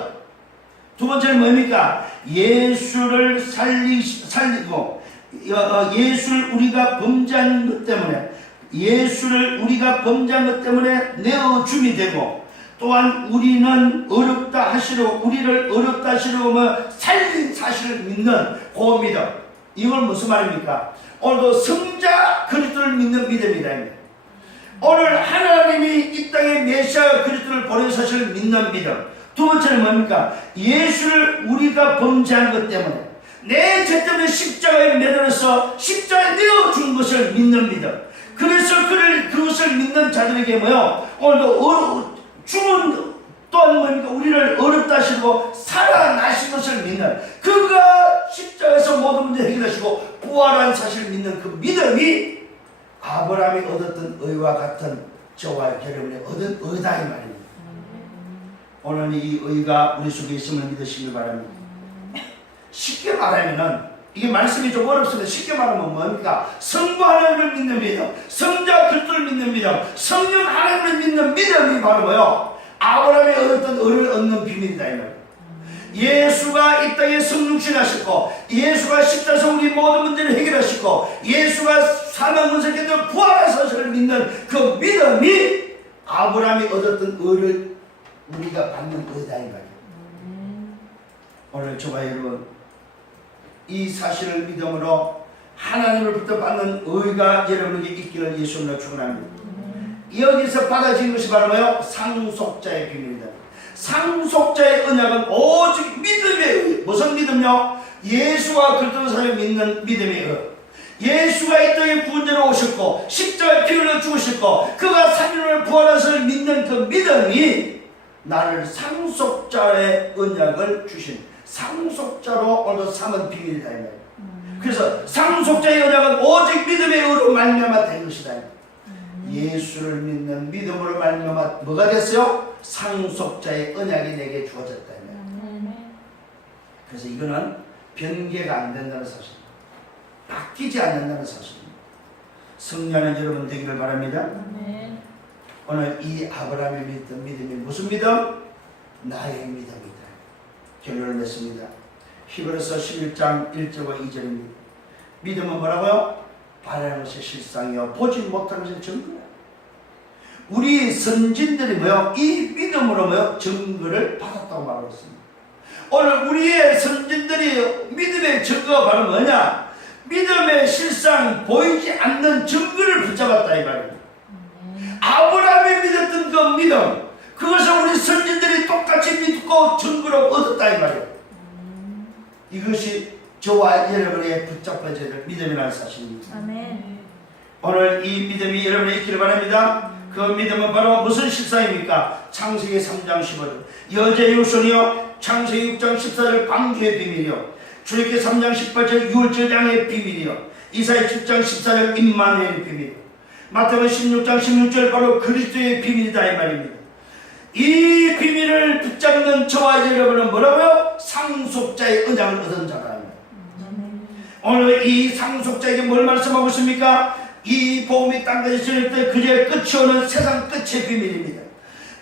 두 번째는 뭡니까? 예수를 살리고 예수를 우리가 범죄한 것 때문에 내어줌이 되고 또한 우리는 어렵다 하시려고 우리를 어렵다 하시려고 살린 사실을 믿는 그 믿음. 이건 무슨 말입니까? 오늘도 성자 그리스도를 믿는 믿음이다. 오늘 하나님이 이 땅에 메시아 그리스도를 보낸 사실을 믿는 믿음. 두 번째는 뭡니까? 예수를 우리가 범죄한 것 때문에 내 죄 때문에 십자가에 매달려서 십자가에 내어준 것을 믿는 믿음. 그래서 그것을 믿는 자들에게 뭐요? 오늘도 죽은 또한 뭡니까? 우리를 어렵다 하시고 살아나신 것을 믿는, 그가 십자가에서 모든 문제 해결하시고 부활한 사실을 믿는 그 믿음이 아브라함이 얻었던 의와 같은 저와 여러분이 얻은 의다 이 말입니다. 오늘 이 의가 우리 속에 있음을 믿으시길 바랍니다. 쉽게 말하면은 이게 말씀이 좀 어렵습니다. 쉽게 말하면 뭡니까? 성부 하나님을 믿는 믿음, 성자 그리스도를 믿는 믿음, 성령 하나님을 믿는 믿음이 바로 뭐요? 아브라함이 얻었던 의를 얻는 비밀이다 이 말이에요. 예수가 이 땅에 성육신하셨고 예수가 십자가에서 우리 모든 문제를 해결하셨고 예수가 사망 문석에도 부활한 사실을 믿는 그 믿음이 아브라함이 얻었던 의를 우리가 받는 의다 이 말이에요. 오늘 저와 여러분, 이 사실을 믿음으로 하나님으로부터 받는 의가 여러분에게 있기를 예수님으로 축원합니다. 여기서 받아진 것이 바로 뭐예요? 상속자의 비밀이다. 상속자의 언약은 오직 믿음의 의. 무슨 믿음요? 예수와 그리스도 사람을 믿는 믿음의 의. 예수가 이 땅에 구원자로 오셨고 십자가에 피 흘려 죽으셨고 그가 3일을 부활하심을 믿는 그 믿음이 나를 상속자의 언약을 주신 상속자로 오늘 삼은 비밀이다. 그래서 상속자의 언약은 오직 믿음의 의로 말미암아 된 것이다. 예수를 믿는 믿음으로 말미암아 뭐가 됐어요? 상속자의 언약이 내게 주어졌다. 그래서 이거는 변개가 안 된다는 사실, 바뀌지 않는다는 사실입니다. 승리하는 여러분 되기를 바랍니다. 오늘 이 아브라함의 믿음이 무슨 믿음? 나의 믿음이다. 결론을 냈습니다. 히브리서 11장 1절과 2절입니다. 믿음은 뭐라고요? 바라는 것이 실상이요 보지 못하는 것이 증거야. 우리 선진들이 뭐요? 이 믿음으로 뭐요? 증거를 받았다고 말하고 있습니다. 오늘 우리의 선진들이 믿음의 증거가 바로 뭐냐? 믿음의 실상 보이지 않는 증거를 붙잡았다 이 말입니다. 아브라함이 믿었던 그 믿음, 그것을 우리 선진들이 똑같이 믿고 증거로 얻었다 이 말이에요. 이것이 저와 여러분의 붙잡혀져야 될 믿음이라는 사실입니다. 아멘. 오늘 이 믿음이 여러분에 있기를 바랍니다. 그 믿음은 바로 무슨 실상입니까? 창세기 3장 15절 여자의 후손이요 창세기 6장 14절 방주의 비밀이요 출애굽기 3장 18절 유월절 양의 비밀이요 이사야 7장 14절 임마누엘의 비밀 마태복음 16장 16절 바로 그리스도의 비밀이다 이 말입니다. 이 비밀을 붙잡는 저와 여러분은 뭐라고요? 상속자의 언약을 얻은 자다. 오늘 이 상속자에게 뭘 말씀하고 있습니까? 이 복음이 땅까지 전할 때 그제의 끝이 오는 세상 끝의 비밀입니다.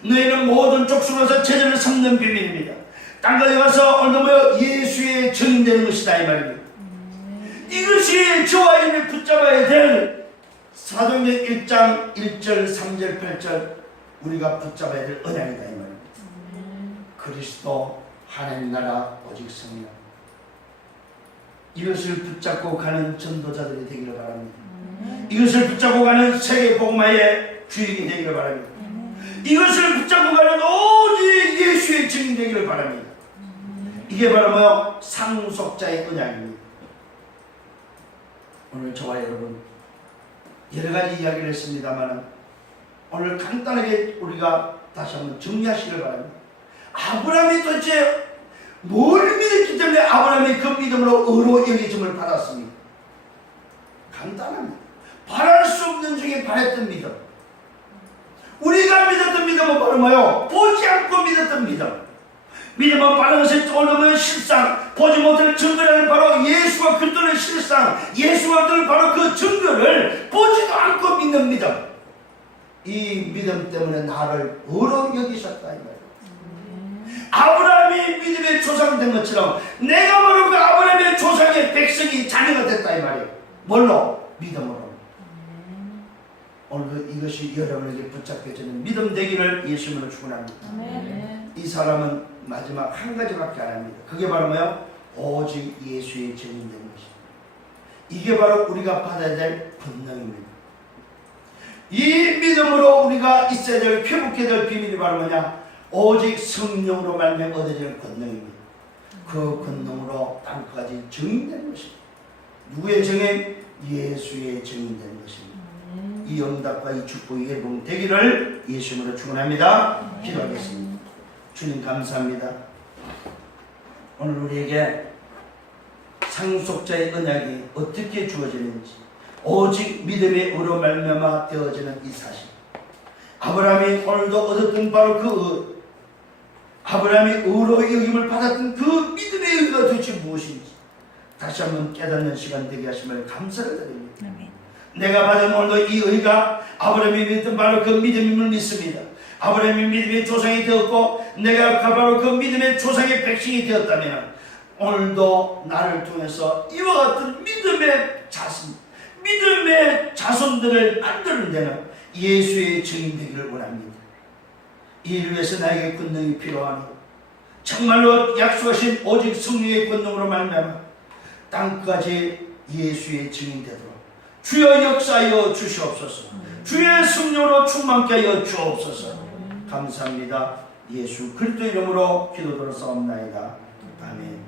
너희는 모든 족속에서 제자를 삼는 비밀입니다. 땅까지 가서 오늘 뭐요? 예수의 증인되는 것이다 이 말입니다. 이것이 저와 여러분이 붙잡아야 될 사도행전 1장 1절 3절 8절 우리가 붙잡아야 될 언약이다 이 말입니다. 그리스도 하나님 나라 오직 성령 이것을 붙잡고 가는 전도자들이 되기를 바랍니다. 이것을 붙잡고 가는 세계 복음화의 주역이 되기를 바랍니다. 이것을 붙잡고 가는 오직 예수의 증인 되기를 바랍니다. 이게 바로 뭐요? 상속자의 언약입니다. 오늘 저와 여러분 여러 가지 이야기를 했습니다만 오늘 간단하게 우리가 다시 한번 정리하시길 바랍니다. 아브라함이 도대체 뭘 믿었기 때문에 아브라함이 그 믿음으로 의로 여겨짐을 받았습니까? 간단합니다. 바랄 수 없는 중에 바랬던 믿음. 우리가 믿었던 믿음은 바로 뭐요? 보지 않고 믿었던 믿음. 믿음은 바른 것을 떠올리면 실상, 보지 못할 증거를 바로 예수와 그리스도의 실상, 예수와 그리스도 바로 그 증거를 보지도 않고 믿는 믿음. 이 믿음 때문에 나를 의로 여기셨다 이 말이에요. 아브라함이 믿음의 조상 된 것처럼 내가 바로 그 아브라함의 조상의 백성이 자녀가 됐다 이 말이에요. 뭘로? 믿음으로. 오늘 이것이 여러분에게 붙잡혀지는 믿음 되기를 예수님으로 축원합니다. 이 사람은 마지막 한 가지밖에 안 합니다. 그게 바로 뭐예요? 오직 예수의 증인되는 것입니다. 이게 바로 우리가 받아야 될 권능입니다. 이 믿음으로 우리가 있어야 될 회복해야 될 비밀이 바로 뭐냐? 오직 성령으로 말미암아 얻어질 권능입니다. 그 권능으로 땅까지 증인되는 것입니다. 누구의 증인? 예수의 증인되는 것입니다. 이 응답과 이 축복이 여러분 되기를 예수님으로 축원합니다. 기도하겠습니다. 주님 감사합니다. 오늘 우리에게 상속자의 언약이 어떻게 주어지는지 오직 믿음의 의로 말미암아 되어지는 이 사실 아브라함이 오늘도 얻었던 바로 그 아브라함이 의로 여김을 받았던 그 믿음의 의가 도대체 무엇인지 다시 한번 깨닫는 시간 되게 하심을 감사를 드립니다. 내가 받은 오늘도 이 의가 아브라함이 믿던 바로 그 믿음임을 믿습니다. 아브라함이 믿음의 조상이 되었고 내가 바로 그 믿음의 조상의 백성이 되었다면 오늘도 나를 통해서 이와 같은 믿음의 자손, 믿음의 자손들을 만드는 데는 예수의 증인 되기를 원합니다. 이를 위해서 나에게 권능이 필요하니 정말로 약속하신 오직 성령의 권능으로 말미암아 땅까지 예수의 증인 되도록 주여 역사하여 주시옵소서. 주의 성령으로 충만케 하여 주옵소서. 감사합니다. 예수 그리스도 이름으로 기도드려 싸움나이다. 아멘.